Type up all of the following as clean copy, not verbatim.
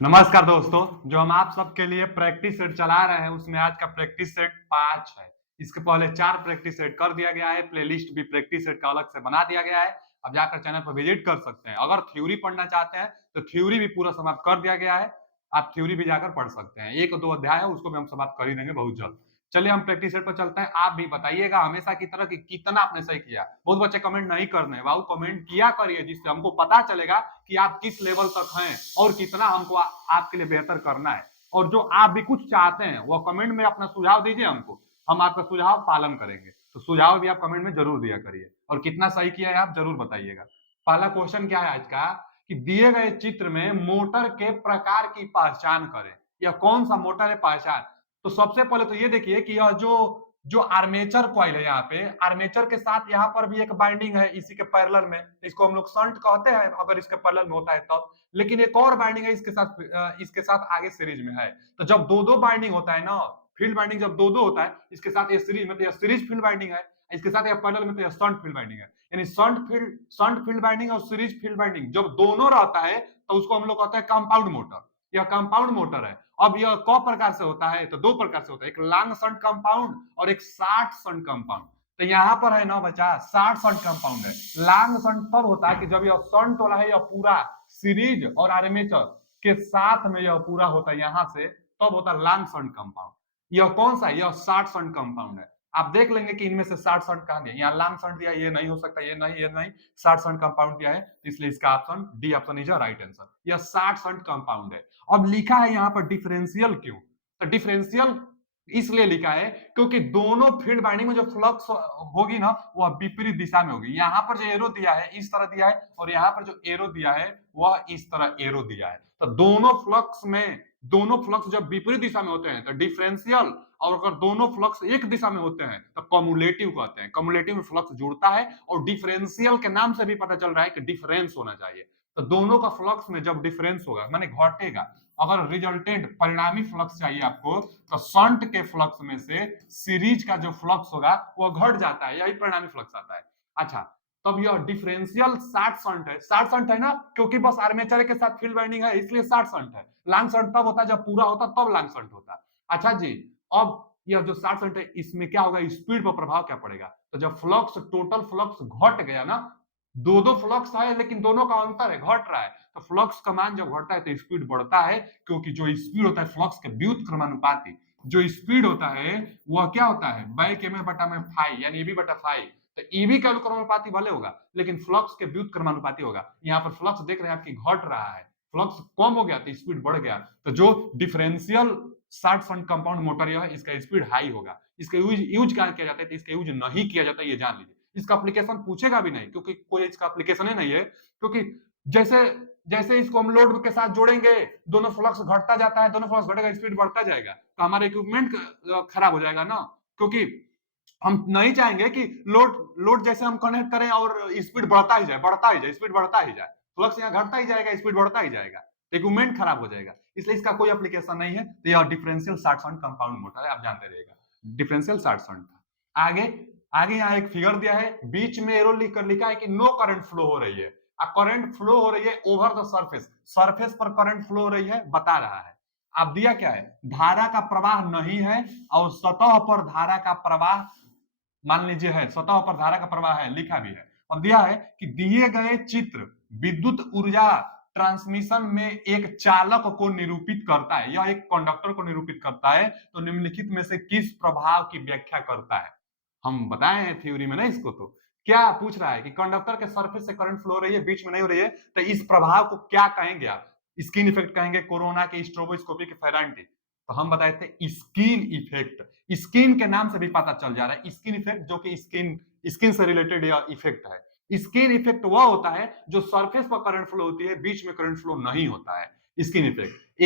नमस्कार दोस्तों। जो हम आप सबके लिए प्रैक्टिस सेट चला रहे हैं उसमें आज का प्रैक्टिस सेट 5 है। इसके पहले 4 प्रैक्टिस सेट कर दिया गया है। प्लेलिस्ट भी प्रैक्टिस सेट का अलग से बना दिया गया है। अब जाकर चैनल पर विजिट कर सकते हैं। अगर थ्योरी पढ़ना चाहते हैं तो थ्योरी भी पूरा समाप्त कर दिया गया है। आप थ्योरी भी जाकर पढ़ सकते हैं। 1-2 अध्याय है, उसको भी हम समाप्त कर ही देंगे बहुत जल्द। चलिए हम प्रैक्टिस सेट पर चलते हैं। आप भी बताइएगा हमेशा की तरह कि कितना आपने सही किया। बहुत बच्चे कमेंट नहीं करने हैं, बाबू कमेंट किया करिए जिससे हमको पता चलेगा कि आप किस लेवल तक हैं और कितना हमको आपके लिए बेहतर करना है। और जो आप भी कुछ चाहते हैं वो कमेंट में अपना सुझाव दीजिए हमको, हम आपका सुझाव पालन करेंगे। तो सुझाव भी आप कमेंट में जरूर दिया करिए और कितना सही किया है आप जरूर बताइएगा। पहला क्वेश्चन क्या है आज का कि दिए गए चित्र में मोटर के प्रकार की पहचान करें। यह कौन सा मोटर है पहचान। तो सबसे पहले तो ये देखिए कि यह जो जो आर्मेचर कॉइल है, यहाँ पे आर्मेचर के साथ यहाँ पर भी एक बाइंडिंग है इसी के पैरेलल में, इसको हम लोग शंट कहते हैं अगर इसके पैरेलल में होता है तब। लेकिन एक और बाइंडिंग है इसके साथ आगे सीरीज में है। तो जब दो दो बाइंडिंग होता है ना, फील्ड बाइंडिंग जब दो दो होता है इसके साथ ये सीरीज में, तो यह सीरीज फील्ड बाइंडिंग है। इसके साथ यह पैरेलल में तो यह शंट फील्ड बाइंडिंग है। यानी शंट फील्ड बाइंडिंग और सीरीज फील्ड बाइंडिंग जब दोनों रहता है तो उसको हम लोग कहते हैं कंपाउंड मोटर। यह कंपाउंड मोटर है। अब यह कौ प्रकार से होता है तो दो प्रकार से होता है, एक लॉन्ग शंट कंपाउंड और एक शॉर्ट शंट कंपाउंड। तो यहाँ पर है ना बच्चा शॉर्ट शंट कंपाउंड है। लॉन्ग शंट तब होता है कि जब यह शंट वाला है यह पूरा सीरीज और आर्मेचर के साथ में यह पूरा होता है यहां से, तब होता है लॉन्ग शंट कंपाउंड। यह कौन सा है, यह शॉर्ट शंट कंपाउंड है। आप देख लेंगे कि इनमें से शॉर्ट शंट कहां दिया, यहाँ लॉन्ग शंट दिया, ये नहीं हो सकता, ये नहीं शॉर्ट शंट कंपाउंड दिया है, इसलिए इसका option D option is right answer. यह शॉर्ट शंट कंपाउंड है। अब लिखा है यहाँ पर डिफरेंशियल क्यों, तो डिफरेंशियल इसलिए लिखा है क्योंकि दोनों फील्ड बाइंडिंग में जो फ्लक्स होगी ना वह विपरीत दिशा में होगी। यहाँ पर जो एरो दिया है इस तरह दिया है और यहाँ पर जो एरो दिया है वह इस तरह एरो दिया है। तो दोनों फ्लक्स जब विपरीत दिशा में होते हैं तो डिफरेंशियल, और अगर दोनों फ्लक्स एक दिशा में होते हैं तो कम्युलेटिव कहते हैं। कम्युलेटिव में फ्लक्स जुड़ता है और डिफरेंशियल के नाम से भी पता चल रहा है कि डिफरेंस होना चाहिए। तो दोनों का फ्लक्स में जब डिफरेंस होगा माने घटेगा, अगर रिजल्टेंट परिणामी फ्लक्स चाहिए आपको तो शंट के फ्लक्स में से सीरीज का जो फ्लक्स होगा वो घट जाता है, यही परिणामी फ्लक्स आता है। अच्छा, तब यह डिफरेंशियल शॉर्ट शंट है। शॉर्ट शंट है ना क्योंकि बस आर्मेचर के साथ फील्ड वाइंडिंग है इसलिए शॉर्ट शंट है। लॉन्ग शंट तब होता है जब पूरा होता तब लॉन्ग शंट होता है। अच्छा जी, अब यह जो शॉर्ट शंट है इसमें क्या होगा, स्पीड पर प्रभाव क्या पड़ेगा। तो जब फ्लक्स टोटल फ्लक्स घट गया ना, दो दो फ्लक्स है लेकिन दोनों का अंतर है, घट रहा है, तो फ्लक्स का मान जब घटता है तो स्पीड बढ़ता है क्योंकि जो स्पीड होता है फ्लक्स के व्युत्क्रमानुपाती, जो स्पीड होता है वह क्या होता है बैक एम बटा में फाई यानी ईबी बटा फाई। तो ईबी का अनुक्रमानुपाती भले होगा लेकिन फ्लक्स के व्युत्क्रमानुपाती होगा। यहाँ पर फ्लक्स देख रहे हैं आपकी घट रहा है, फ्लक्स कम हो गया तो स्पीड बढ़ गया। तो जो differential short shunt compound motor है इसका स्पीड हाई होगा। इसका यूज क्या किया जाता है, तो इसका यूज नहीं किया जाता, ये जान लीजिए। इसका एप्लीकेशन पूछेगा भी नहीं क्योंकि कोई इसका एप्लीकेशन ही नहीं है। क्योंकि जैसे जैसे इसको हम लोड के साथ जोड़ेंगे दोनों फ्लक्स घटता जाता है, दोनों फ्लक्स घटेगा स्पीड बढ़ता जाएगा, तो हमारा इक्विपमेंट खराब हो जाएगा ना। क्योंकि हम नहीं चाहेंगे कि लोड लोड जैसे हम कनेक्ट करें और स्पीड बढ़ता ही जाए स्पीड बढ़ता ही जाए, फ्लक्स यहाँ घटता ही जाएगा स्पीड बढ़ता ही जाएगा, इक्विपमेंट खराब हो जाएगा। इसलिए इसका कोई एप्लीकेशन नहीं है। तो यह differential short shunt compound motor है, आप जानते रहिएगा डिफरेंशियल शॉर्ट शंट था। आगे आगे यहाँ एक फिगर दिया है, बीच में एरो लिखकर लिखा है कि नो करंट फ्लो हो रही है। करंट फ्लो हो रही है ओवर द सरफेस, सरफेस पर करंट फ्लो हो रही है बता रहा है। अब दिया क्या है, धारा का प्रवाह नहीं है और सतह पर धारा का प्रवाह मान लीजिए है, सतह पर धारा का प्रवाह है लिखा भी है। और दिया है कि दिए गए चित्र विद्युत ऊर्जा ट्रांसमिशन में एक चालक को निरूपित करता है, यह एक कंडक्टर को निरूपित करता है, तो निम्नलिखित में से किस प्रभाव की व्याख्या करता है। हम बताए हैं थ्योरी में ना इसको, तो क्या पूछ रहा है कि कंडक्टर के सरफेस से करंट फ्लो हो रही है बीच में नहीं हो रही है, तो इस प्रभाव को क्या कहेंगे आप, स्किन इफेक्ट कहेंगे, कोरोना के, स्ट्रोबोस्कोपी के, फेरांटी। तो हम बताए थे स्किन इफेक्ट, स्किन के नाम से भी पता चल जा रहा है स्किन इफेक्ट, जो कि स्किन से रिलेटेड या इफेक्ट है। स्किन इफेक्ट वह होता है जो सरफेस पर करंट फ्लो होती है बीच में करंट फ्लो नहीं होता है, स्किन इफेक्ट।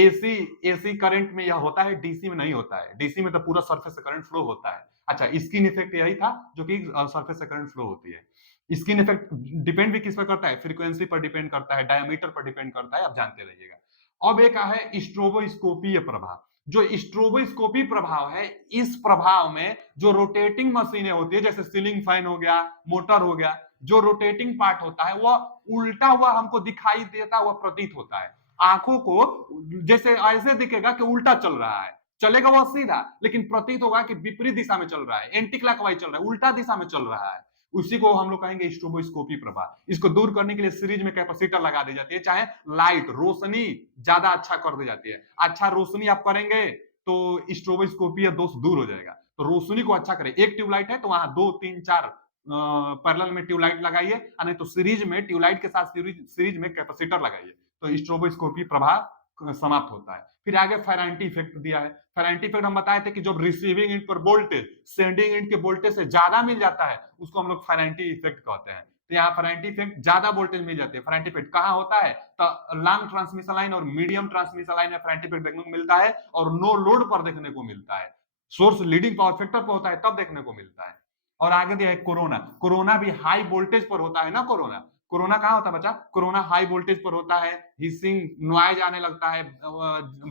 एसी करंट में यह होता है, डीसी में नहीं होता है, डीसी में तो पूरा सरफेस से करंट फ्लो होता है। अच्छा, स्किन इफेक्ट यही था जो कि सरफेस से करंट फ्लो होती है। स्किन इफेक्ट डिपेंड भी किस पर करता है, फ्रीक्वेंसी पर डिपेंड करता है, डायमीटर पर डिपेंड करता है, आप जानते रहिएगा। अब एक है स्ट्रोबोस्कोपीय प्रभाव। जो स्ट्रोबोस्कोपी प्रभाव है, इस प्रभाव में जो रोटेटिंग मशीनें होती है जैसे सीलिंग फैन हो गया, मोटर हो गया, जो रोटेटिंग पार्ट होता है वह उल्टा हुआ हमको दिखाई देता हुआ प्रतीत होता है। आंखों को जैसे ऐसे दिखेगा कि उल्टा चल रहा है, चलेगा वह सीधा, लेकिन प्रतीत होगा कि विपरीत दिशा में चल रहा है, एंटी क्लॉकवाइज चल रहा है, उल्टा दिशा में चल रहा है। उसी को हम लोग कहेंगे स्ट्रोबोस्कोपी प्रभाव। इसको दूर करने के लिए सीरीज में कैपेसिटर लगा दी जाती है, चाहे लाइट रोशनी ज्यादा अच्छा कर दी जाती है। अच्छा रोशनी आप करेंगे तो स्ट्रोबोस्कोपी या दोष दूर हो जाएगा। तो रोशनी को अच्छा करें, एक ट्यूबलाइट है तो वहां 2 3 4 पैरेलल में ट्यूबलाइट लगाइए, नहीं तो सीरीज में ट्यूबलाइट के साथ सीरीज में कैपेसिटर लगाइए, तो स्ट्रोबोस्कोपी प्रभाव समाप्त होता है। फिर आगे फेरांटी इफेक्ट दिया है। फेरांटी इफेक्ट हम बताए थे कि जब रिसीविंग एंड पर वोल्टेज सेंडिंग एंड के वोल्टेज से ज्यादा मिल जाता है उसको हम लोग फेरांटी इफेक्ट कहते हैं। तो यहाँ फेरांटी इफेक्ट ज्यादा वोल्टेज मिल जाती है। फेरांटी इफेक्ट कहाँ होता है? तो लॉन्ग ट्रांसमिशन लाइन और मीडियम ट्रांसमिशन लाइन में फेरांटी इफेक्ट देखने को मिलता है, और नो लोड पर देखने को मिलता है। सोर्स लीडिंग पावर फैक्टर पर होता है तब देखने को मिलता है। और आगे दिया है कोरोना। कोरोना भी हाई वोल्टेज पर होता है ना। कोरोना कोरोना कहाँ होता है बच्चा? कोरोना हाई वोल्टेज पर होता है, हिसिंग नॉइज आने लगता है,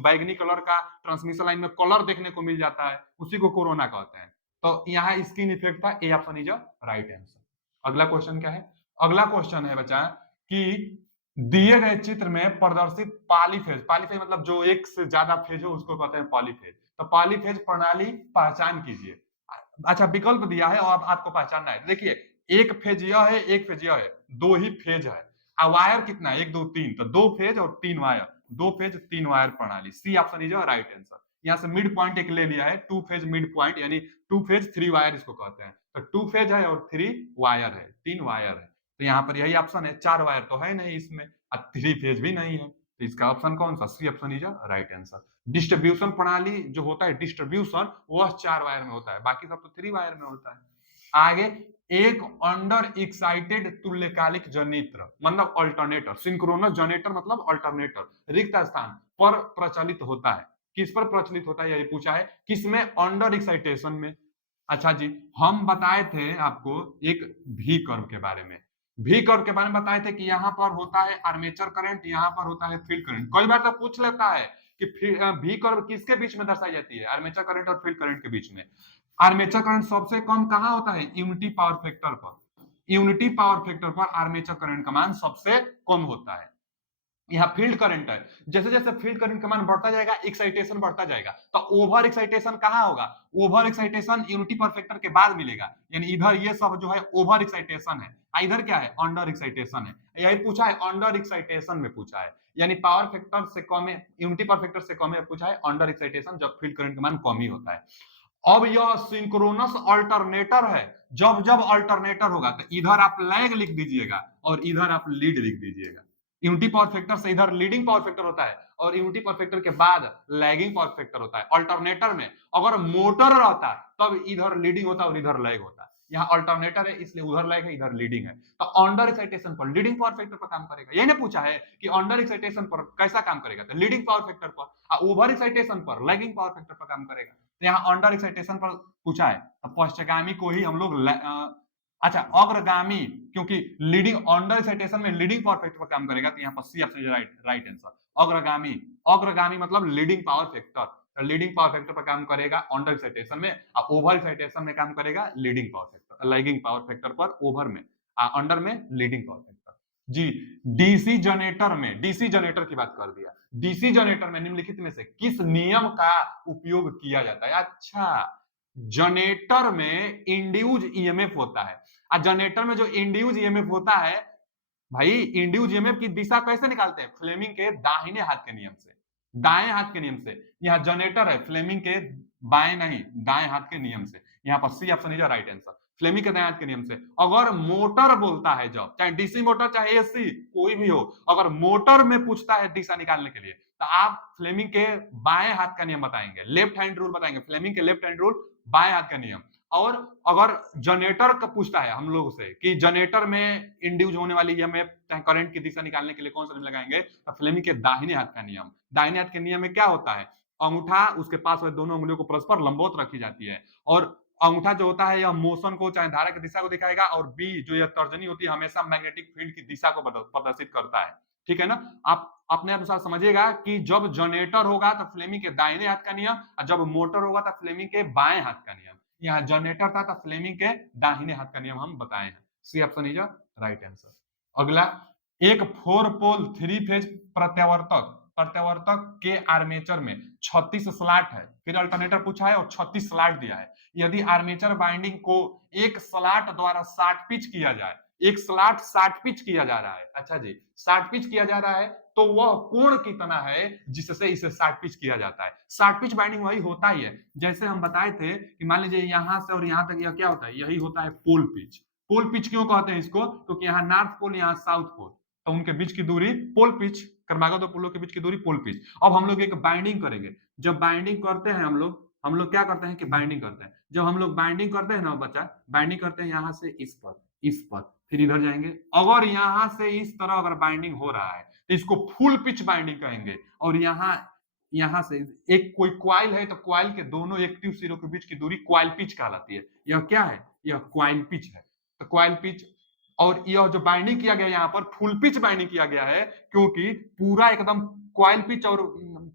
बैगनी कलर का ट्रांसमिशन लाइन में कलर देखने को मिल जाता है, उसी को कोरोना कहते हैं। तो यहाँ स्किन इफेक्ट था, A option is a right answer. अगला क्वेश्चन क्या है? अगला क्वेश्चन है बच्चा कि दिए गए चित्र में प्रदर्शित पॉलीफेज, पॉलीफेज मतलब जो एक से ज्यादा फेज हो उसको कहते हैं पॉलीफेज। तो पॉलीफेज प्रणाली पहचान कीजिए। अच्छा विकल्प दिया है और आपको पहचानना है। देखिए एक फेज यह है, एक फेज यह है, दो ही फेज है। वायर कितना है? 1 2 3, तो 2 फेज और 3 वायर, 2 फेज 3 वायर प्रणाली। C option is right answer. यहाँ से मिड पॉइंट एक ले लिया है, 2 फेज मिड पॉइंट, यानी 2 फेज 3 वायर इसको कहते हैं। तो 2 फेज है और 3 वायर है, 3 वायर है। तो यहाँ पर यही ऑप्शन है, 4 वायर तो है नहीं इसमें, और 3 फेज भी नहीं है, तो इसका ऑप्शन कौन सा? C option is right answer. Distribution प्रणाली जो होता है, डिस्ट्रीब्यूशन वह 4 वायर में होता है, बाकी सब तो 3 वायर में होता है। आगे एक अंडर एक्साइटेड तुल्यकालिक जनित्र मतलब अल्टरनेटर, सिंक्रोनस जनरेटर मतलब अल्टरनेटर रिक्त स्थान पर प्रचलित होता है। किस पर प्रचलित होता है यही पूछा है, किसमें? अंडर एक्साइटेशन में। अच्छा जी, हम बताए थे आपको एक भी कर्व के बारे में, भी कर्व के बारे में बताए थे कि यहाँ पर होता है आर्मेचर करंट, यहाँ पर होता है फील्ड करंट। कई बार तो पूछ लेता है कि भी कर्व किसके बीच में दर्शाई जाती है? आर्मेचर करंट और फील्ड करंट के बीच में। आर्मेचर करंट सबसे कम कहां होता है? यूनिटी पावर फैक्टर पर। यूनिटी पावर फैक्टर पर आर्मेचर करंट का मान सबसे कम होता है। यहाँ फील्ड करंट है, जैसे जैसे फील्ड करंट का मान बढ़ता जाएगा एक्साइटेशन बढ़ता जाएगा। तो ओवर एक्साइटेशन कहां होगा? Over excitation unity power factor के बाद मिलेगा, यानी इधर ये सब जो है ओवर एक्साइटेशन है, इधर क्या है? अंडर एक्साइटेशन है। यही पूछा है, अंडर एक्साइटेशन में पूछा है, यानी पावर फैक्टर से कम है, यूनिटी पावर फैक्टर से कम है, पूछा है अंडर एक्साइटेशन जब फील्ड करंट का मान कम ही होता है। अब यह सिंक्रोनस अल्टरनेटर है। जब जब अल्टरनेटर होगा तो इधर आप लैग लिख दीजिएगा और इधर आप लीड लिख दीजिएगा। यूनिटी पावर फैक्टर से इधर लीडिंग पावर फैक्टर होता है और यूनिटी पावर फैक्टर के बाद लैगिंग पावर फैक्टर होता है। अल्टरनेटर में अगर मोटर रहता तब इधर लीडिंग होता और इधर लैग होता। यहाँ अल्टरनेटर है इसलिए उधर लैग है इधर लीडिंग है। तो अंडर एक्साइटेशन पर लीडिंग पावर फैक्टर पर काम करेगा। यही ना पूछा है कि अंडर एक्साइटेशन पर कैसा काम करेगा? तो लीडिंग पावर फैक्टर पर। ओवर एक्साइटेशन पर लैगिंग पावर फैक्टर पर काम करेगा। तो यहाँ अंडर एक्साइटेशन पर पूछा है, पश्चगामी को ही हम लोग अच्छा अग्रगामी, क्योंकि लीडिंग अंडर एक्साइटेशन में लीडिंग पावर फैक्टर पर काम करेगा, तो यहाँ पर सी ऑप्शन राइट आंसर। अग्रगामी, अग्रगामी मतलब leading power factor, leading power factor पर काम करेगा अंडर एक्साइटेशन में, और ओवर एक्साइटेशन में काम करेगा leading power factor, lagging power factor पर ओवर में, अंडर में लीडिंग पावर फैक्टर। जी, डीसी जनरेटर में, डीसी जनरेटर की बात कर दिया, डीसी जनरेटर में निम्नलिखित में से किस नियम का उपयोग किया जाता है? अच्छा, जनरेटर में इंड्यूज ईएमएफ होता है। जनरेटर में जो इंड्यूज ईएमएफ होता है, भाई इंड्यूज ईएमएफ की दिशा कैसे निकालते हैं? फ्लेमिंग के दाहिने हाथ के नियम से, दाएं हाथ के नियम से। यहाँ जनरेटर है फ्लेमिंग के बाएं नहीं दाएं हाथ के नियम से। यहाँ पर C option is right answer, Fleming के दाएं हाथ के नियम से। अगर मोटर बोलता है, जब चाहे डीसी मोटर चाहे एसी कोई भी हो, अगर मोटर में पूछता है दिशा निकालने के लिए, तो आप फ्लेमिंग के बाएं हाथ का नियम बताएंगे, लेफ्ट हैंड रूल बताएंगे, फ्लेमिंग के लेफ्ट हैंड रूल बाएं हाथ का नियम। और अगर जनरेटर का पूछता है हम लोग से कि जनरेटर में इंड्यूस होने वाली ईएमएफ चाहे करंट की दिशा निकालने के लिए कौन सा नियम लगाएंगे, तो फ्लेमिंग के दाहिने हाथ का नियम। दाहिने हाथ के नियम में क्या होता है? अंगूठा उसके पास वाले दोनों उंगलियों को परस्पर लंबवत रखी जाती है, और अंगूठा जो होता है यह मोशन को चाहे धारा की दिशा को दिखाएगा, और बी जो यह तर्जनी होती है हमेशा मैग्नेटिक फील्ड की दिशा को प्रदर्शित करता है। ठीक है ना? आप अपने अनुसार समझिएगा कि जब जनरेटर होगा तो फ्लेमिंग के दाहिने हाथ का नियम, और जब मोटर होगा तो फ्लेमिंग के बाएं हाथ का नियम। यहाँ जनरेटर था तो फ्लेमिंग के दाहिने हाथ का नियम हम बताए हैं। C option is right answer. अगला, एक 4 पोल 3 फेज प्रत्यावर्तक प्रत्यावर्तक के आर्मेचर में 36 स्लॉट है, फिर अल्टरनेटर पूछा है और 36 स्लॉट दिया है। यदि आर्मेचर बाइंडिंग को एक स्लॉट द्वारा 60 पिच किया जाए, एक स्लॉट 60 पिच किया जा रहा है, अच्छा जी 60 पिच किया जा रहा है, तो वह कोण कितना है जिससे इसे 60 पिच किया जाता है। 60 पिच बाइंडिंग वही होता ही है, जैसे हम बताए थे कि मान लीजिए यहां से और यहां तक यह क्या होता है, यही होता है पोल पिच। पोल पिच क्यों कहते हैं इसको, क्योंकि यहाँ नॉर्थ पोल यहाँ साउथ पोल, तो उनके बीच की दूरी पोल पिच, क्रमागत दो पोलों के बीच की दूरी पोल पिच। अब हम लोग एक बाइंडिंग करेंगे, जब बाइंडिंग करते हैं हम लोग क्या करते हैं कि बाइंडिंग करते हैं, जब हम लोग बाइंडिंग करते हैं ना बच्चा, बाइंडिंग करते हैं यहां से इस पर, फिर इधर जाएंगे, अगर यहां से इस तरह अगर बाइंडिंग हो रहा है तो इसको फुल पिच बाइंडिंग कहेंगे। और यहां से एक कोई क्वाइल है तो क्वाइल के दोनों एक्टिव सिरों के बीच की दूरी क्वाइल पिच कहलाती है। यह क्या है, यह क्वाइल पिच है। तो क्वाइल पिच, और यह जो बाइंडिंग किया गया यहाँ पर फुल पिच बाइंडिंग किया गया है, क्योंकि पूरा एकदम क्वाइल पिच और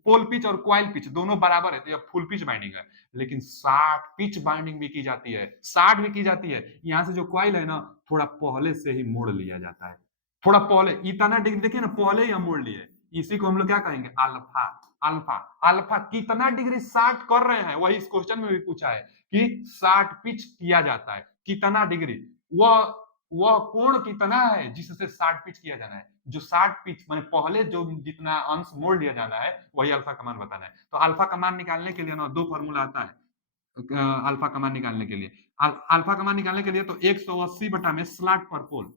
पोल पिच और क्वाइल पिच दोनों बराबर है, तो यह फुल पिच बाइंडिंग है। लेकिन 60 पिच बाइंडिंग भी की जाती है, 60 भी की जाती है। यहाँ से जो क्वाइल है ना, थोड़ा पहले से ही मोड़ लिया जाता है, थोड़ा पहले, इतना डिग्री देखिए ना, पहले ही हम मोड़ लिए। इसी को हम लोग क्या कहेंगे, अल्फा। अल्फा अल्फा कितना डिग्री 60 कर रहे हैं, वही इस क्वेश्चन में भी पूछा है कि 60 पिच किया जाता है, कितना डिग्री, वह कोण कितना है जिससे 60 पिच किया जाना है। जो 60 पिच माने पहले जो जितना अंश मोड़ लिया जाना है, वही अल्फा का मान बताना है। तो अल्फा का मान निकालने के लिए ना दो फॉर्मूला आता है अल्फा का मान निकालने के लिए। अल्फा का मान निकालने के लिए तो 180 बटा में स्लॉट पर पोल,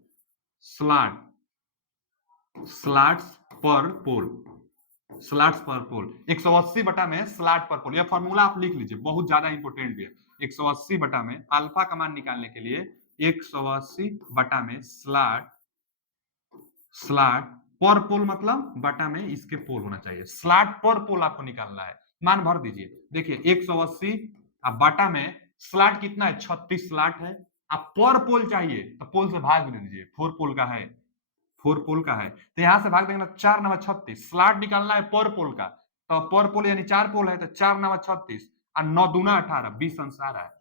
स्लॉट स्लॉट्स पर पोल, स्लॉट्स पर पोल 180 बटा में स्लॉट पर पोल, यह फॉर्मूला आप लिख लीजिए, बहुत ज्यादा इंपॉर्टेंट भी है। 180 बटा में अल्फा का मान निकालने के लिए 180 बटा में स्लॉट, स्लॉट पर पोल मतलब बटा में इसके पोल होना चाहिए, स्लॉट पर पोल आपको निकालना है, मान भर दीजिए। देखिए 180 अब बटा में स्लॉट कितना है, 36 स्लॉट है। अब पर पोल चाहिए तो पोल से भाग दे दीजिए, 4 पोल का है, 4 पोल का है, तो यहां से भाग देंगे ना, 4 नवा 36, स्लॉट निकालना है पर पोल का, तो पर पोल यानी 4 पोल है, तो 4 नवा 36 और 9 दूना 18, 20 अंश आ रहा है।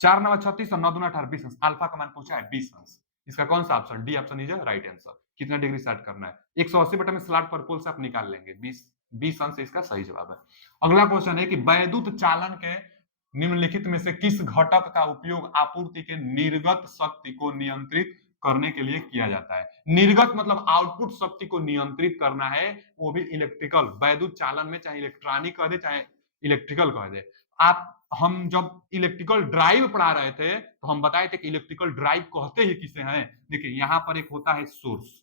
4 नवा 36 और 9 दूना 18, 20 अंश। अल्फा का मान पूछा है 20 अंश। इसका कौन सा option, D option is right answer. कितना डिग्री सेट करना है, 180 बटे में स्लॉट पर पोल से आप निकाल लेंगे 20 अंश, इसका सही जवाब है। अगला क्वेश्चन है कि वैद्युत चालन के निम्नलिखित में से किस घटक का उपयोग आपूर्ति के निर्गत शक्ति को नियंत्रित करने के लिए किया जाता है। निर्गत मतलब आउटपुट शक्ति को नियंत्रित करना है, वो भी इलेक्ट्रिकल, वैद्युत चालन में चाहे इलेक्ट्रॉनिक कह दे चाहे इलेक्ट्रिकल कह दे। आप हम जब इलेक्ट्रिकल ड्राइव पढ़ा रहे थे तो हम बताए थे कि इलेक्ट्रिकल ड्राइव कहते ही किसे हैं। देखिए यहां पर एक होता है सोर्स,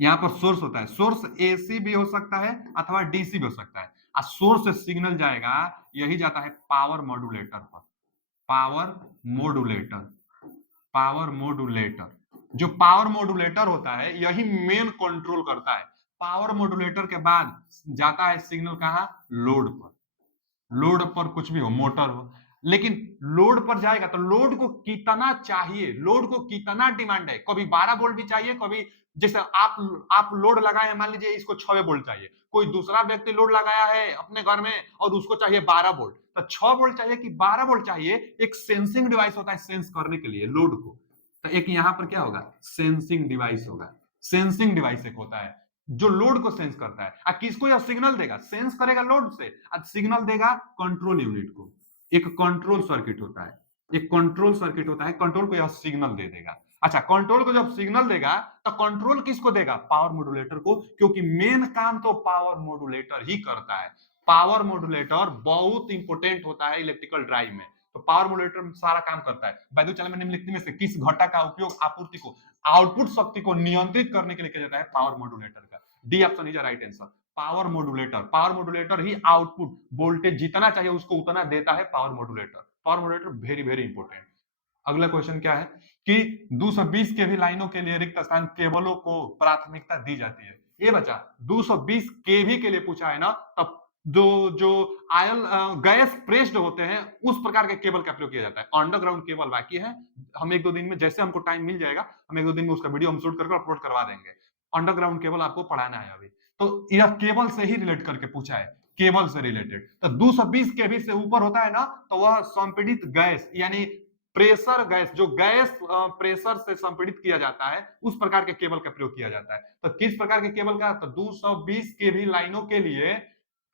यहां पर सोर्स होता है, सोर्स एसी भी हो सकता है अथवा डीसी भी हो सकता है, और सोर्स से सिग्नल जाएगा, यही जाता है पावर मॉड्यूलेटर पर, पावर मॉड्यूलेटर, पावर मॉड्यूलेटर। जो पावर मॉड्यूलेटर होता है यही मेन कंट्रोल करता है। पावर मॉड्यूलेटर के बाद जाता है सिग्नल कहां, लोड पर, लोड पर कुछ भी हो, मोटर हो, लेकिन लोड पर जाएगा तो लोड को कितना चाहिए, लोड को कितना डिमांड है, कभी 12 वोल्ट भी चाहिए, कभी जैसे आप लोड लगाए हैं, मान लीजिए इसको 6 वोल्ट चाहिए, कोई दूसरा व्यक्ति लोड लगाया है अपने घर में और उसको चाहिए 12 वोल्ट, तो 6 वोल्ट चाहिए कि 12 वोल्ट चाहिए। एक सेंसिंग डिवाइस होता है सेंस करने के लिए लोड को, तो एक यहां पर क्या होगा, सेंसिंग डिवाइस होगा, सेंसिंग डिवाइस एक होता है जो लोड को सेंस करता है। किसको यह सिग्नल देगा, सेंस करेगा लोड से, सिग्नल देगा कंट्रोल यूनिट को। एक कंट्रोल सर्किट होता है, एक कंट्रोल सर्किट होता है, कंट्रोल को यह सिग्नल दे देगा। अच्छा, कंट्रोल को जब सिग्नल देगा तो कंट्रोल किसको देगा, पावर मॉड्यूलेटर को, क्योंकि मेन काम तो पावर मॉड्यूलेटर ही करता है। पावर मॉड्यूलेटर बहुत इंपॉर्टेंट होता है इलेक्ट्रिकल ड्राइव में, तो पावर मॉड्यूलेटर सारा काम करता है। वैद्युत चालन में निम्नलिखित में से किस घटक का उपयोग आपूर्ति को, आउटपुट शक्ति को नियंत्रित करने के लिए किया जाता है, पावर मॉड्यूलेटर का। D option is right answer, power modulator. Power modulator he output voltage जितना चाहिए उसको उतना देता है, power modulator. Power modulator very very important. अगला क्वेश्चन क्या है कि 220 केवी लाइनों के लिए रिक्त स्थान केबलों को प्राथमिकता दी जाती है। ये बच्चा 220 केवी के लिए पूछा है ना, तब जो जो आयल गैस प्रेस्ड होते हैं उस प्रकार के केबल का प्रयोग किया जाता है। अंडरग्राउंड केबल बाकी है, हम एक दो दिन में, जैसे हमको टाइम मिल जाएगा, हम एक दो दिन में उसका वीडियो हम शूट करके अपलोड करवा देंगे। अंडरग्राउंड केबल आपको पढ़ाना है अभी, तो यह केबल से ही रिलेट करके पूछा है, केबल से रिलेटेड। तो 220 केवी से ऊपर होता है ना, तो वह संपीड़ित गैस यानी प्रेशर गैस, जो गैस प्रेशर से संपीड़ित किया जाता है, उस प्रकार के केबल का प्रयोग किया जाता है। तो किस प्रकार के केबल का? तो 220 केवी लाइनों के लिए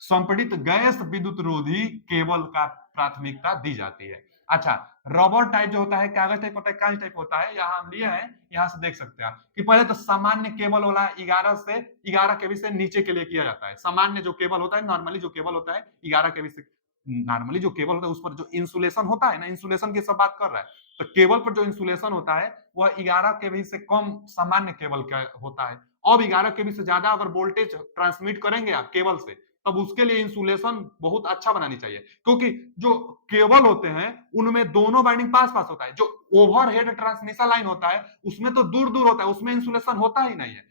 संपीड़ित गैस विद्युत रोधी केबल का प्राथमिकता दी जाती है। अच्छा, रबर टाइप जो होता है, कागज टाइप होता है, कांच टाइप होता है, यहाँ हम लिए हैं, यहाँ से देख सकते हैं कि पहले तो सामान्य केबल वाला 11 केवी से नीचे के लिए किया जाता है। सामान्य जो केबल होता है, नॉर्मली जो केबल होता है 11 केवी से, नॉर्मली जो केबल होता है उस पर जो इंसुलेशन होता है ना, इंसुलेशन की सब बात कर रहा है, तो केबल पर जो इंसुलेशन होता है वह 11 केवी से कम सामान्य केबल का होता है। अब 11 केवी से ज्यादा अगर वोल्टेज ट्रांसमिट करेंगे आप केबल से, तब उसके लिए इंसुलेशन बहुत अच्छा बनानी चाहिए, क्योंकि जो केबल होते हैं उनमें दोनों वाइंडिंग पास पास होता है। जो ओवरहेड ट्रांसमिशन लाइन होता है उसमें तो दूर दूर होता है, उसमें इंसुलेशन होता ही नहीं है।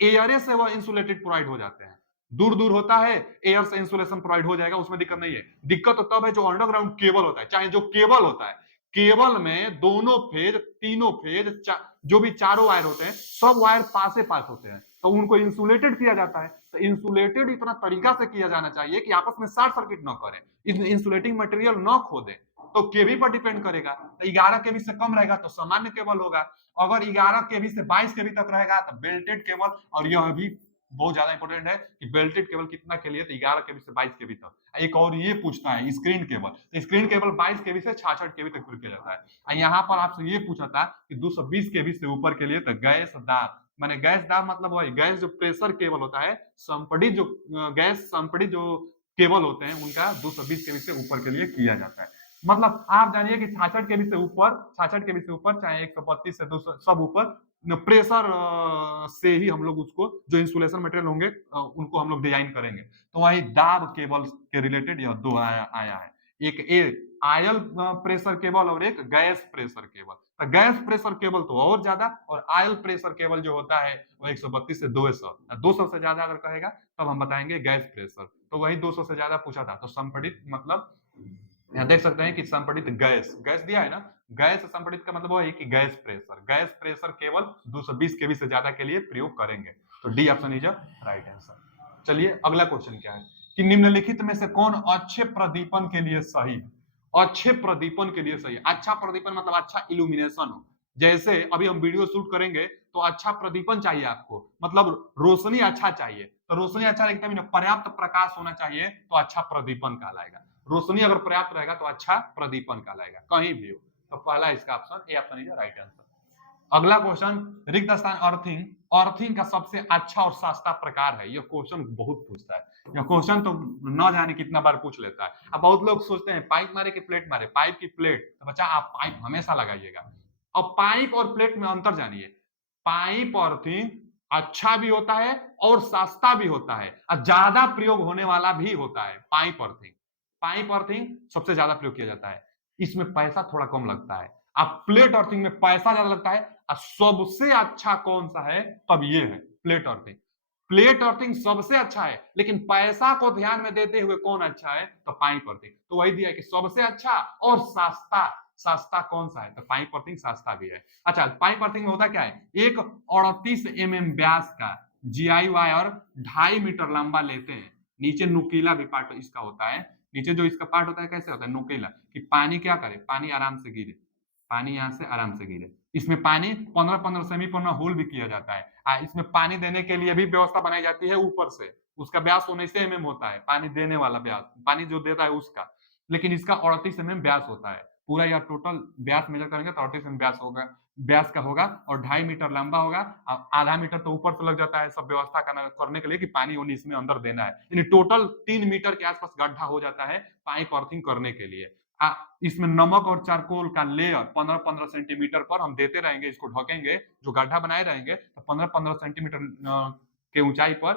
एयर से वह इंसुलेटेड प्रोवाइड हो जाते हैं। दूर दूर होता है, एयर से इंसुलेशन प्रोवाइड हो जाएगा, उसमें दिक्कत नहीं है। दिक्कत तो तब है जो अंडरग्राउंड केबल होता है, चाहे जो केबल होता है, केबल में दोनों फेज, तीनों फेज, जो भी चारों वायर होते हैं, सब वायर पासे पास होते हैं, तो उनको इंसुलेटेड किया जाता है। तो इंसुलेटेड इतना तरीका से किया जाना चाहिए कि आपस में शॉर्ट सर्किट न करें, इंसुलेटिंग मटेरियल न खो दे। तो केवी पर डिपेंड करेगा। तो 11 केवी से कम रहेगा तो सामान्य केबल होगा, अगर 11 केवी से 22 केवी तक रहेगा तो बेल्टेड केबल। और यह भी बहुत ज्यादा इंपॉर्टेंट है कि बेल्टेड केबल कितना के लिए, तो 11 केवी से 22 केवी तक। एक और ये पूछता है स्क्रीन केबल, तो स्क्रीन केबल 22 केवी से 66 केवी तक प्रयोग किया जाता है। यहाँ पर आपसे ये पूछा था कि 220 केवी से ऊपर के लिए, तो गैस दाब, माने गैस दाब मतलब वही गैस जो प्रेशर केबल होता है, संपीड़ित जो गैस संपीड़ित जो केबल होते हैं उनका 220 केवी से ऊपर के लिए किया जाता है। मतलब आप जानिए कि 66 केवी से ऊपर, 66 केवी से ऊपर, चाहे 132 से 200 सब ऊपर, प्रेशर से ही हम लोग उसको जो इंसुलेशन मटेरियल होंगे उनको हम लोग डिजाइन करेंगे। तो वही दाब केबल के रिलेटेड यह दो आया है, एक आयल प्रेशर केबल और एक गैस प्रेशर केबल। तो गैस प्रेशर केबल तो और ज्यादा, और आयल प्रेशर केबल जो होता है वो 132 से 200, 200 से ज्यादा अगर कहेगा तब हम बताएंगे गैस प्रेशर। तो वही 200 से ज्यादा पूछा था। तो संपीड़ित मतलब यहाँ देख सकते हैं कि संपीड़ित गैस, गैस दिया है ना, गैस संपीड़ित का मतलब वो है कि गैस प्रेशर केवल 220 केवी से ज्यादा के लिए प्रयोग करेंगे। तो D option is right answer. चलिए अगला क्वेश्चन क्या है कि निम्नलिखित में से कौन अच्छे प्रदीपन के लिए सही है? अच्छे प्रदीपन के लिए सही है। अच्छा प्रदीपन मतलब अच्छा इल्यूमिनेशन हो। जैसे अभी हम वीडियो शूट करेंगे तो अच्छा प्रदीपन चाहिए आपको, मतलब रोशनी अच्छा चाहिए। तो रोशनी अच्छा रहेगा तभी ना, पर्याप्त प्रकाश होना चाहिए तो अच्छा प्रदीपन कहलाएगा। रोशनी अगर पर्याप्त रहेगा तो अच्छा प्रदीपन कहलाएगा, कहीं भी हो। तो पहला इसका option A option is right answer. अगला क्वेश्चन, रिक्त स्थान अर्थिंग, अर्थिंग का सबसे अच्छा और सस्ता प्रकार है। यह क्वेश्चन बहुत पूछता है, यह क्वेश्चन तो न जाने कितना बार पूछ लेता है। अब बहुत लोग सोचते हैं पाइप मारे कि प्लेट मारे, पाइप की प्लेट, तो बच्चा आप पाइप हमेशा लगाइएगा। अब पाइप और प्लेट में अंतर जानिए। पाइप अर्थिंग अच्छा भी होता है और सस्ता भी होता है, और ज्यादा प्रयोग होने वाला भी होता है। पाइप अर्थिंग, पाइप अर्थिंग सबसे ज्यादा प्रयोग किया जाता है, इसमें पैसा थोड़ा कम लगता है। अब प्लेट अर्थिंग में पैसा ज्यादा लगता है, और सबसे अच्छा कौन सा है? तब ये है प्लेट अर्थिंग। प्लेट अर्थिंग सबसे अच्छा है, लेकिन पैसा को ध्यान में देते हुए कौन अच्छा है? तो पाइप अर्थिंग। तो वही दिया है कि सबसे अच्छा और सस्ता, सस्ता कौन सा है? तो पाइप अर्थिंग सस्ता भी है। अच्छा, पाइप अर्थिंग में होता क्या है, एक 38 mm व्यास का जीआई वायर 2.5 मीटर लंबा लेते हैं। नीचे नुकीला भी पार्ट इसका होता है, नीचे जो इसका पार्ट होता है कैसे होता है, नुकीला, कि पानी क्या करे, पानी आराम से गिरे, पानी यहाँ से आराम से गिरे। इसमें पानी 15-15 सेमी पर होल भी किया जाता है। इसमें पानी देने के लिए भी व्यवस्था बनाई जाती है ऊपर से, उसका व्यास 19 mm होता है, पानी देने वाला व्यास, पानी जो देता है उसका, लेकिन इसका 38 mm व्यास होता है। पूरा या टोटल व्यास मेजर करेंगे तो 38 mm व्यास होगा, व्यास का होगा, और 2.5 मीटर लंबा होगा। आधा मीटर तो ऊपर से लग जाता है सब व्यवस्था करने के लिए कि पानी उन्हीं इसमें अंदर देना है, यानी टोटल 3 मीटर के आसपास गड्ढा हो जाता है पाइप अर्थिंग करने के लिए। इसमें नमक और चारकोल का लेयर 15-15 सेंटीमीटर पर हम देते रहेंगे, इसको ढकेंगे, जो गड्ढा बनाए रहेंगे तो 15-15 सेंटीमीटर के ऊंचाई पर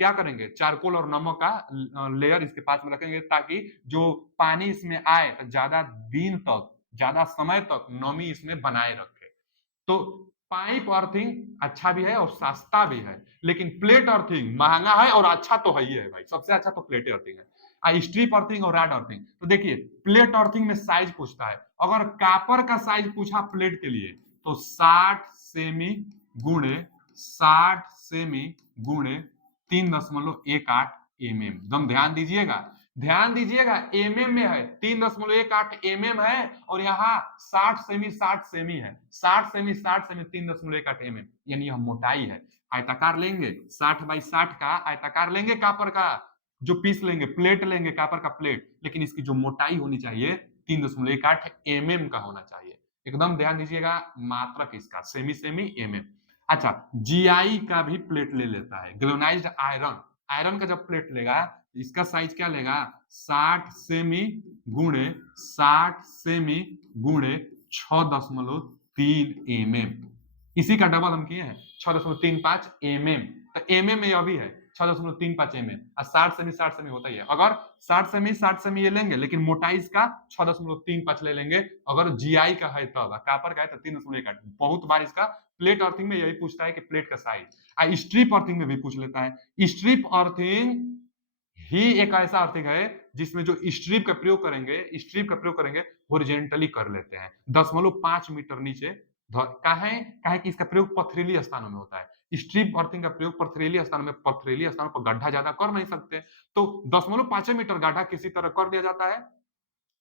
क्या करेंगे, चारकोल और नमक का लेयर इसके पास में रखेंगे, ताकि जो पानी इसमें आए तो ज्यादा दिन तक, ज्यादा समय तक नमी इसमें बनाए रखे। तो पाइप अर्थिंग अच्छा भी है और सस्ता भी है, लेकिन प्लेट अर्थिंग महंगा है और अच्छा तो है ही है भाई, सबसे अच्छा तो प्लेट अर्थिंग है। स्ट्रिप अर्थिंग और रॉड अर्थिंग, तो देखिए प्लेट अर्थिंग में साइज पूछता है, अगर कापर का साइज पूछा प्लेट के लिए तो 60 सेमी गुणे 60 सेमी गुणे 3.18 mm, एकदम ध्यान दीजिएगा। ध्यान दीजिएगा एमएम में है, 3.18 एमएम है और यहाँ 60 सेमी है, 60 सेमी 3.18 एमएम, यानी यह मोटाई है। आयताकार लेंगे 60x60 का आयताकार लेंगे कापर का, जो पीस लेंगे, प्लेट लेंगे कापर का प्लेट, लेकिन इसकी जो मोटाई होनी चाहिए 3.18 एमएम का होना चाहिए। एकदम ध्यान दीजिएगा, मात्रक इसका सेमी सेमी एमएम। अच्छा, जीआई का भी प्लेट ले लेता है, गैल्वेनाइज्ड आयरन, आयरन का जब प्लेट लेगा इसका साइज क्या लेगा, 60 सेमी गुणे 60 सेमी गुणे 6.3 एमएम, इसी का डबल हम किए हैं 6.35 एमएम, तो एमएम में अभी है 6.35 एमएम, और 60 सेमी होता ही है। अगर 60 सेमी ये लेंगे, लेकिन मोटाई इसका 6.35 ले लेंगे, अगर जीआई का है तब, कापर का है तो 3.1। बहुत बार इसका प्लेट अर्थिंग में यही पूछता है कि प्लेट का साइज, स्ट्रिप अर्थिंग में भी पूछ लेता है। स्ट्रिप अर्थिंग ही एक ऐसा अर्थिंग है जिसमें जो स्ट्रिप का प्रयोग करेंगे हॉरिजॉन्टली कर लेते हैं 0.5 मीटर नीचे, काहे कि इसका प्रयोग पथरीली स्थानों में होता है। स्ट्रिप अर्थिंग का प्रयोग पथरीली स्थानों पर गड्ढा ज्यादा कर नहीं सकते, तो 0.5 मीटर गड्ढा किसी तरह कर दिया जाता है,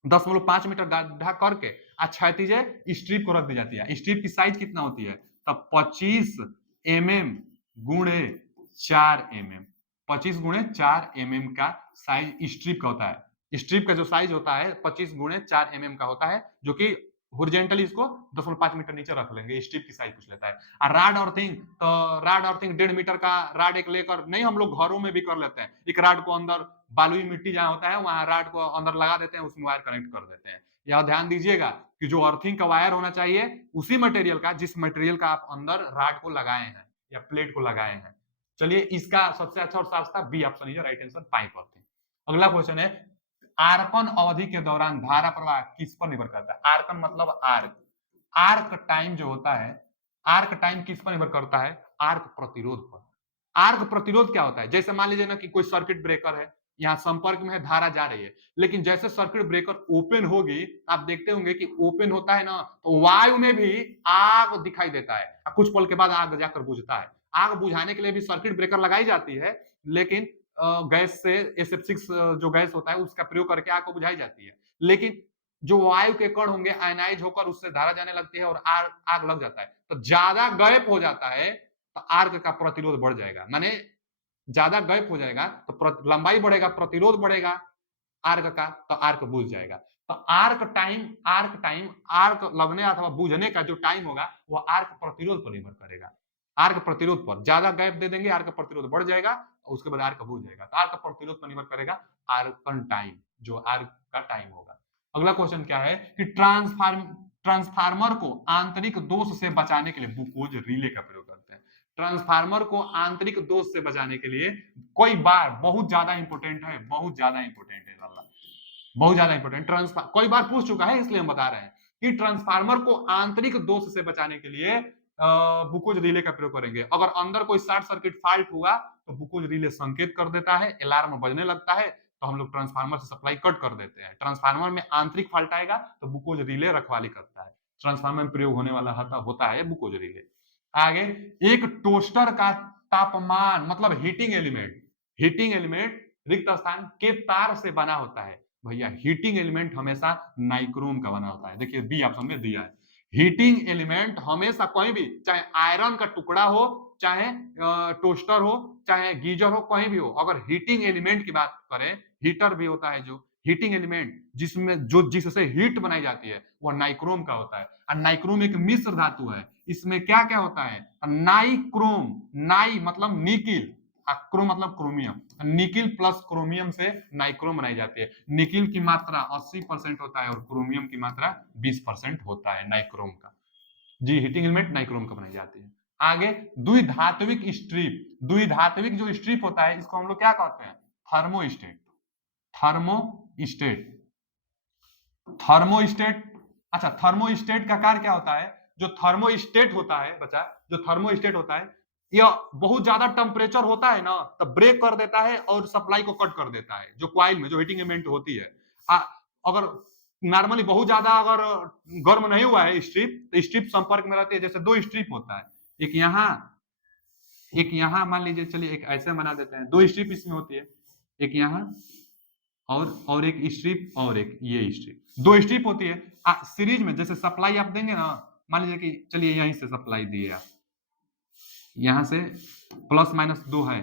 0.5 मीटर गड्ढा करके क्षैतिज स्ट्रिप को रख दी जाती है। स्ट्रिप की साइज कितना होती है, तब 25 एमएम गुणे 4 एमएम, 25 गुणे 4 एमएम का साइज स्ट्रिप का होता है। स्ट्रिप का जो साइज होता है 25 गुणे 4 एमएम का होता है, जो कि हॉरिजॉन्टली इसको 0.5 मीटर नीचे रख लेंगे, स्ट्रिप की साइज पूछ लेता है। और राड अर्थिंग, तो राड अर्थिंग 1.5 मीटर का राड एक लेकर, नहीं हम लोग घरों में भी कर लेते हैं, एक राड को अंदर बालुई मिट्टी जहां होता है वहां राड को अंदर लगा देते हैं, उसमें वायर कनेक्ट कर देते हैं। यह ध्यान दीजिएगा कि जो अर्थिंग का वायर होना चाहिए उसी मटेरियल का, जिस मटेरियल का आप अंदर राड को लगाए हैं या प्लेट को लगाए हैं। चलिए, इसका सबसे अच्छा और सस्ता बी ऑप्शन है, राइट आंसर, पाइप अर्थिंग। अगला क्वेश्चन है, आर्कन अवधि के दौरान धारा प्रवाह किस पर निर्भर करता है। आर्कन मतलब आर्क, आर्क टाइम जो होता है, आर्क टाइम किस पर निर्भर करता है, आर्क प्रतिरोध पर। आर्क प्रतिरोध क्या होता है, जैसे मान लीजिए ना कि कोई सर्किट ब्रेकर है, यहाँ संपर्क में है, धारा जा रही है, लेकिन जैसे सर्किट ब्रेकर ओपन होगी, आप देखते होंगे कि ओपन होता है ना, तो वायु में भी आग दिखाई देता है, कुछ पल के बाद आग जाकर बुझता है। आग बुझाने के लिए भी सर्किट ब्रेकर लगाई जाती है, लेकिन गैस से SF6 जो गैस होता है उसका प्रयोग करके आग को बुझाई जाती है, लेकिन जो वायु के कण होंगे आयनाइज होकर उससे धारा जाने लगती है और आग लग जाता है, तो ज्यादा गैप हो जाता है तो आर्क का प्रतिरोध बढ़ जाएगा, माने ज्यादा गैप हो जाएगा तो लंबाई बढ़ेगा, प्रतिरोध बढ़ेगा आर्क का, तो आर्क बुझ जाएगा। तो आर्क लगने अथवा बुझने का जो टाइम होगा वो आर्क प्रतिरोध पर निर्भर करेगा। आर्क प्रतिरोध पर ज्यादा गैप दे देंगे, आर्क प्रतिरोध बढ़ जाएगा और उसके बाद आर्क बुझ जाएगा। तो आर्क प्रतिरोध पर निर्भर करेगा आर्कन टाइम, जो आर्क का टाइम होगा। अगला क्वेश्चन क्या है कि ट्रांसफार्मर को आंतरिक दोष से बचाने के लिए बुकोज रिले का प्रयोग करते हैं। ट्रांसफार्मर को आंतरिक दोष से बचाने के लिए कोई बार, बहुत ज्यादा इंपोर्टेंट है, बहुत ज्यादा इंपोर्टेंट है, बहुत ज्यादा इंपोर्टेंट, कई बार पूछ चुका है इसलिए हम बता रहे हैं कि ट्रांसफार्मर को आंतरिक दोष से बचाने के लिए बुकोज रिले का प्रयोग करेंगे। अगर अंदर कोई शॉर्ट सर्किट फॉल्ट हुआ तो बुकोज रिले संकेत कर देता है, अलार्म बजने लगता है, तो हम लोग ट्रांसफार्मर से सप्लाई कट कर देते हैं। ट्रांसफार्मर में आंतरिक फॉल्ट आएगा तो बुकोज रिले रखवाली करता है। ट्रांसफार्मर में प्रयोग होने वाला होता है बुकोज रिले। आगे, एक टोस्टर का तापमान मतलब हीटिंग एलिमेंट रिक्त स्थान के तार से बना होता है। भैया हीटिंग एलिमेंट हमेशा नाइक्रोम का बना होता है, देखिए बी ऑप्शन में दिया है। हीटिंग एलिमेंट हमेशा कोई भी, चाहे आयरन का टुकड़ा हो, चाहे टोस्टर हो, चाहे गीजर हो, कहीं भी हो, अगर हीटिंग एलिमेंट की बात करें, हीटर भी होता है जो हीटिंग एलिमेंट जिससे हीट बनाई जाती है वह नाइक्रोम का होता है। और नाइक्रोम एक मिश्र धातु है, इसमें क्या क्या होता है, नाइक्रोम, नाई मतलब निकिल, क्रोम मतलब क्रोमियम, निकिल प्लस क्रोमियम से नाइक्रोम बनाई जाती है। निकिल की मात्रा 80% होता है और क्रोमियम की मात्रा 20% होता है नाइक्रोम का। जी, हीटिंग एलिमेंट नाइक्रोम का बनाई जाती है। आगे, द्विधात्विक स्ट्रिप, द्विधात्विक जो स्ट्रिप होता है इसको हम लोग क्या कहते हैं, थर्मोस्टेट, थर्मोस्टेट, थर्मोस्टेट। अच्छा, थर्मोस्टेट का कार्य क्या होता है, जो थर्मोस्टेट होता है बच्चा, जो थर्मोस्टेट होता है यह बहुत ज्यादा टेम्परेचर होता है ना तो ब्रेक कर देता है और सप्लाई को कट कर देता है। जो क्वाइल में जो हीटिंग एलिमेंट होती है, अगर नॉर्मली बहुत ज्यादा अगर गर्म नहीं हुआ है स्ट्रिप, तो स्ट्रिप संपर्क में रहती है, जैसे दो स्ट्रिप होता है, एक यहाँ मान लीजिए, चलिए एक ऐसे बना देते हैं, दो स्ट्रिप इसमें होती है, एक यहाँ और एक स्ट्रिप और एक ये स्ट्रिप, 2 स्ट्रिप होती है सीरीज में। जैसे सप्लाई आप देंगे ना, मान लीजिए कि चलिए यहीं से सप्लाई दिए आप, यहाँ से प्लस माइनस 2 है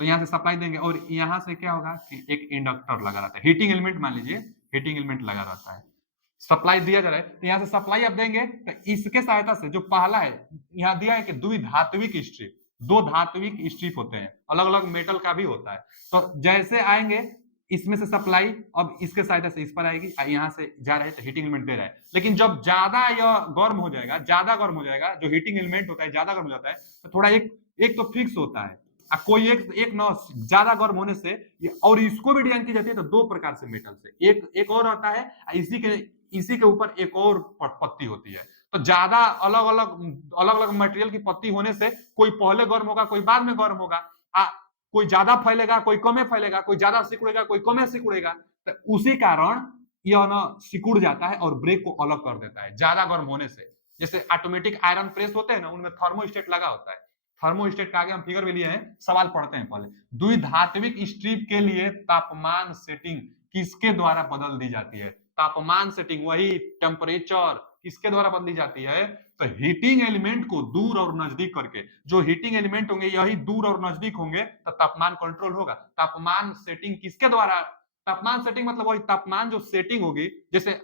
तो यहाँ से सप्लाई देंगे और यहाँ से क्या होगा कि एक इंडक्टर लगा रहता है, हीटिंग एलिमेंट मान लीजिए, हीटिंग एलिमेंट लगा रहता है, सप्लाई दिया जा रहा है तो यहाँ से सप्लाई आप देंगे तो इसके सहायता से जो पहला है यहाँ दिया है कि द्विधात्विक स्ट्रिप, 2 धात्विक स्ट्रिप होते हैं, अलग अलग मेटल का भी होता है। तो जैसे आएंगे इसमें से सप्लाई अब इसके सहायता से इस पर आएगी, यहाँ से जा रहा है तो हीटिंग एलिमेंट दे रहा है। लेकिन जब ज्यादा यह गर्म हो जाएगा, ज्यादा गर्म हो जाएगा, जो हीटिंग एलिमेंट होता है ज्यादा गर्म हो जाता है तो थोड़ा एक तो फिक्स होता है, कोई एक न ज्यादा गर्म होने से और इसको भी डिजाइन की जाती है तो 2 प्रकार से मेटल से, एक और आता है इसी के ऊपर एक और पत्ती होती है। तो ज्यादा अलग अलग मटेरियल की पत्ती होने से कोई पहले गर्म होगा, कोई बाद में गर्म होगा, कोई ज्यादा फैलेगा, कोई कम फैलेगा, कोई ज्यादा सिकुड़ेगा, कोई कम सिकुड़ेगा। तो उसी कारण यह ना सिकुड़ जाता है और ब्रेक को अलग कर देता है ज्यादा गर्म होने से। जैसे ऑटोमेटिक आयरन प्रेस होते हैं ना, उनमें थर्मोस्टेट लगा होता है, थर्मोस्टेट का आगे हम फिगर भी लिए हैं, सवाल पढ़ते हैं पहले। द्विधात्विक स्ट्रिप के लिए तापमान सेटिंग किसके द्वारा बदल दी जाती है? तापमान सेटिंग, वही टेम्परेचर किसके द्वारा बदली जाती है? तो हीटिंग एलिमेंट को दूर और नजदीक करके, जो हीटिंग एलिमेंट होंगे यही दूर और नजदीक होंगे तो तापमान कंट्रोल होगा। तापमान सेटिंग किसके द्वारा? तापमान सेटिंग मतलब वही तापमान जो सेटिंग होगी, जैसे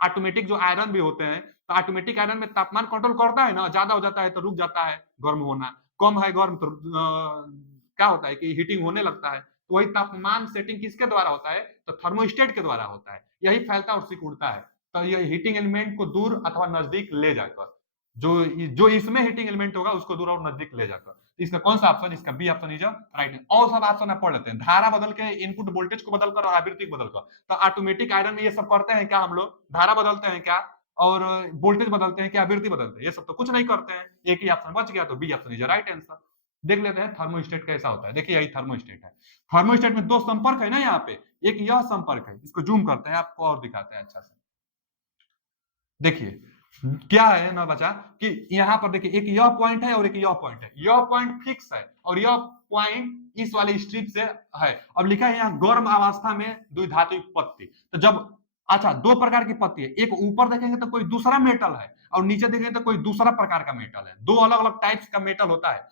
ऑटोमेटिक जो आयरन भी होते हैं तो ऑटोमेटिक आयरन में तापमान कंट्रोल करता है ना, ज्यादा हो जाता है तो रुक जाता है गर्म होना, कम है गर्म तो क्या होता है कि हीटिंग होने लगता है। तो वही तापमान सेटिंग किसके द्वारा होता है? तो थर्मोस्टेट के द्वारा होता है, यही फैलता और सिकुड़ता है। तो ये हीटिंग एलिमेंट को दूर अथवा नजदीक ले जाकर, जो इसमें हीटिंग एलिमेंट होगा उसको दूर और नजदीक ले जाकर। इसका कौन सा ऑप्शन? इसका बी ऑप्शन इज राइट। और सब ऑप्शन आप पढ़ लेते हैं, धारा बदल के इनपुट वोल्टेज को बदलकर और आवृत्ति को बदलकर। तो ऑटोमेटिक आयरन में ये सब करते हैं क्या हम लोग? धारा बदलते हैं क्या और वोल्टेज बदलते हैं क्या, आवृत्ति बदलते हैं? ये सब तो कुछ नहीं करते हैं, एक ही ऑप्शन बच गया, तो B option is right answer. देख लेते हैं थर्मोस्टेट कैसा होता है। देखिए यही थर्मोस्टेट है, थर्मोस्टेट में 2 संपर्क है ना यहाँ पे, एक यह संपर्क है, इसको जूम करते हैं आपको और दिखाते हैं अच्छा से। देखिए क्या है ना बचा कि यहाँ पर देखिए एक यह पॉइंट है और एक यह पॉइंट है, यह पॉइंट फिक्स है और यह पॉइंट इस वाले स्ट्रिप से है। अब लिखा है यहाँ गर्म अवस्था में द्विधात्विक पत्ती। तो जब अच्छा 2 प्रकार की पत्ती है, एक ऊपर देखेंगे तो कोई दूसरा मेटल है और नीचे देखेंगे तो कोई दूसरा प्रकार का मेटल है, 2 अलग अलग टाइप्स का मेटल होता है।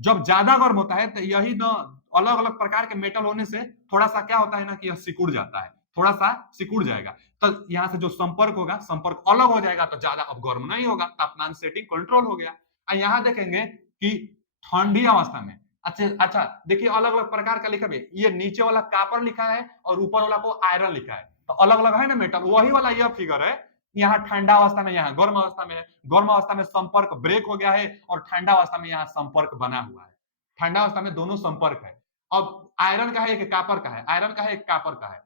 जब ज्यादा गर्म होता है तो यही ना अलग अलग प्रकार के मेटल होने से थोड़ा सा क्या होता है ना कि यह सिकुड़ जाता है, थोड़ा सा सिकुड़ जाएगा। तो यहाँ से जो संपर्क होगा, संपर्क अलग हो जाएगा तो ज्यादा अब गर्म नहीं होगा, तापमान सेटिंग कंट्रोल हो गया। यहाँ देखेंगे कि ठंडी अवस्था में अच्छा देखिए अलग अलग प्रकार का लिखा है, ये नीचे वाला कॉपर लिखा है और ऊपर वाला को आयरन लिखा है, तो अलग अलग है ना मेटल, वही वाला यह फिगर है। यहाँ ठंडा अवस्था में, यहाँ गर्म अवस्था में है, गर्म अवस्था में संपर्क ब्रेक हो गया है और ठंडा अवस्था में यहाँ संपर्क बना हुआ है। ठंडा अवस्था में दोनों संपर्क है। अब आयरन का है, एक कॉपर का है, आयरन का है, एक कॉपर का है,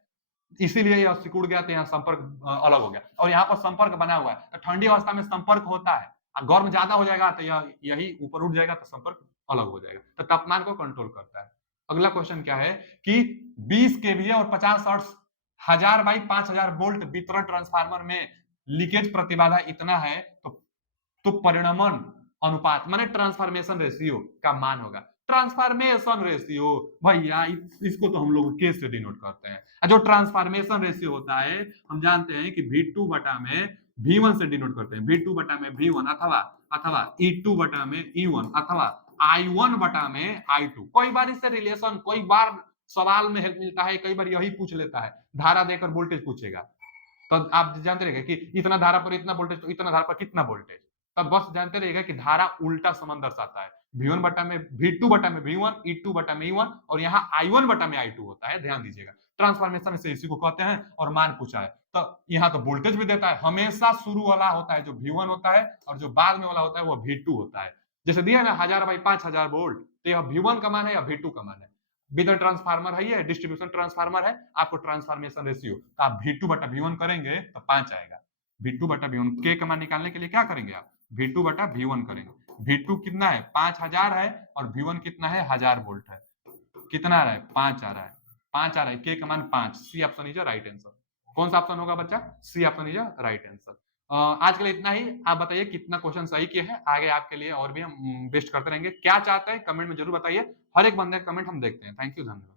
इसीलिए यह सिकुड़ गया तो यहाँ संपर्क अलग हो गया और यहाँ पर संपर्क बना हुआ है। तो ठंडी अवस्था में संपर्क होता है, गर्म ज्यादा हो जाएगा तो यही ऊपर उठ जाएगा तो संपर्क अलग हो जाएगा, तो तापमान को कंट्रोल करता है। अगला क्वेश्चन क्या है कि 20 केवीए और 50 हर्ट्ज 1000 बाई 5000 वोल्ट वितरण ट्रांसफार्मर में लीकेज प्रतिबाधा इतना है तो परिणमन अनुपात माने ट्रांसफॉर्मेशन रेशियो का मान होगा। ट्रांसफॉर्मेशन रेशियो भैया इसको तो हम लोग के से डिनोट करते हैं। जो ट्रांसफॉर्मेशन रेशियो होता है हम जानते हैं कि V2 बटा में V1 से डिनोट करते हैं, V2 बटा में V1 अथवा E2 बटा में E1 अथवा I1 बटा में I2। कई बार इससे रिलेशन, कई बार सवाल में हेल्प मिलता है, कई बार यही पूछ लेता है, धारा देकर वोल्टेज पूछेगा तो आप जानते रहेंगे कि इतना धारा पर इतना वोल्टेज तो इतना धारा पर कितना वोल्टेज, तब बस जानते रहिएगा कि धारा उल्टा संबंध दर्शाता है, V1 बटा में V2 बटा में V1, E2 बटा में E1 और यहाँ I1 बटा में I2 होता है, ध्यान दीजिएगा। ट्रांसफॉर्मेशन से इसी को कहते हैं और मान पूछा है तो यहाँ तो वोल्टेज भी देता है, हमेशा शुरू वाला होता है जो V1 होता है और जो बाद में वाला होता है वो V2 होता है। जैसे दिया ना 1000 बाई 5000 वोल्ट, तो यह V1 का मान है या V2 का मान है। विदर ट्रांसफार्मर है, ये डिस्ट्रीब्यूशन ट्रांसफार्मर है, आपको ट्रांसफॉर्मेशन रेशियो तो आप V2 बटा V1 करेंगे तो 5 आएगा। V2 बटा V1 के का मान निकालने के लिए क्या करेंगे आप? V2 बटा V1 करेंगे। V2 कितना है? 5000 है और V1 कितना है? 1000 वोल्ट है। कितना आ रहा है? 5 आ रहा है, 5 आ रहा है, के का मान 5। C option is right answer. कौन सा ऑप्शन होगा बच्चा? C option is right answer. आज के लिए इतना ही। आप बताइए कितना क्वेश्चन सही किए हैं, आगे आपके लिए और भी हम बेस्ट करते रहेंगे। क्या चाहते हैं कमेंट में जरूर बताइए, हर एक बंदे का कमेंट हम देखते हैं। थैंक यू, धन्यवाद।